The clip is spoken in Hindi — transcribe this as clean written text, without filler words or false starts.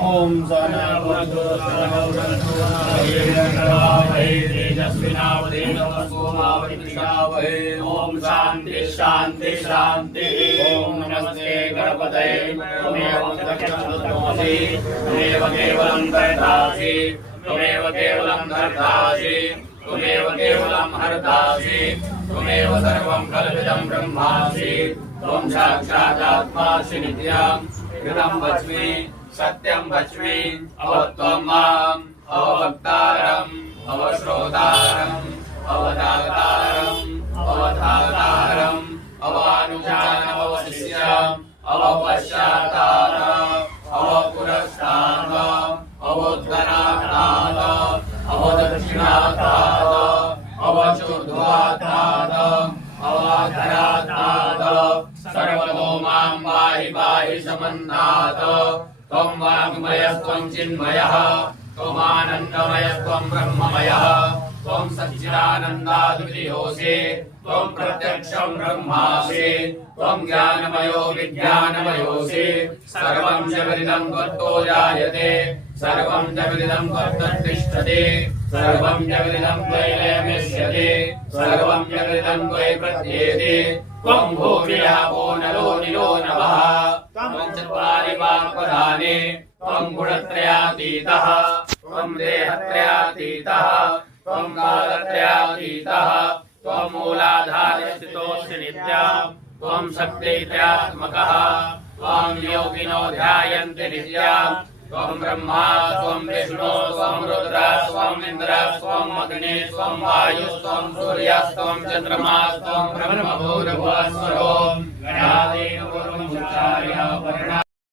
ओम सहनावतु तेजस्विनावधीतमस्तुमावृत्तिकावहे। ओम शांति शांति शांति। ओम नमस्ते गणपतये। त्वमेव तत्सत्त्वमसि। त्वमेव केवलं कर्तासि। त्वमेव केवलं कर्तासि। त्वमेव केवलं हर्तासि। त्वमेव सर्वं कल्पितं ब्रह्मासि। त्वं साक्षादात्मासि नित्यं। कृतं वच्मि सत्यं वच्मि। अवत्वं माम् अववक्तारम् अवश्रोतारम् अवदातारम् अवधातारम् अवानुजानमवशिष्यम् अवपश्चातारम् अवपुरस्तारम् अवोत्तरातारम् अवदक्षिणातारम् अवचूर्ध्वातारम् अवाधरातारम् सर्वतो मां पाहि पाहि समन्नाथ। त्वं वाङ्मयस्त्वं चिन्मयः त्वमानन्दमयस्त्वं ब्रह्ममयः त्वं सच्चिदानन्दाद्वितीयोऽसि त्वं प्रत्यक्षं ब्रह्मासि त्वं ज्ञानमयो विज्ञानमयोऽसि। सर्वं जगदिदं त्वत्तो जायते सर्वं जगदिदं त्वत्तिष्ठति सर्वं जगदिदं त्वयि लयमिष्यति सर्वं जगदिदं त्वयि प्रत्येति। त्वं भूमिरापो नलो निलो नभः त्वं चत्वारि वाक्पदानि त्वं गुणत्रयातीतः त्वं देहत्रयातीतः त्वं कालत्रयातीतः त्वं मूलाधारस्थितोऽसि नित्यं त्वं शक्तित्रयात्मकः त्वं योगिनो ध्यायन्ति नित्यं। त्वं ब्रह्मा त्वं विष्णु त्वं रुद्र त्वं इन्द्र त्वं अग्नि त्वं वायु त्वं सूर्य त्वं चन्द्रमा त्वं ब्रह्म भूर्भुवः स्वरो। गणादेव गुरुं चार्य वर्णा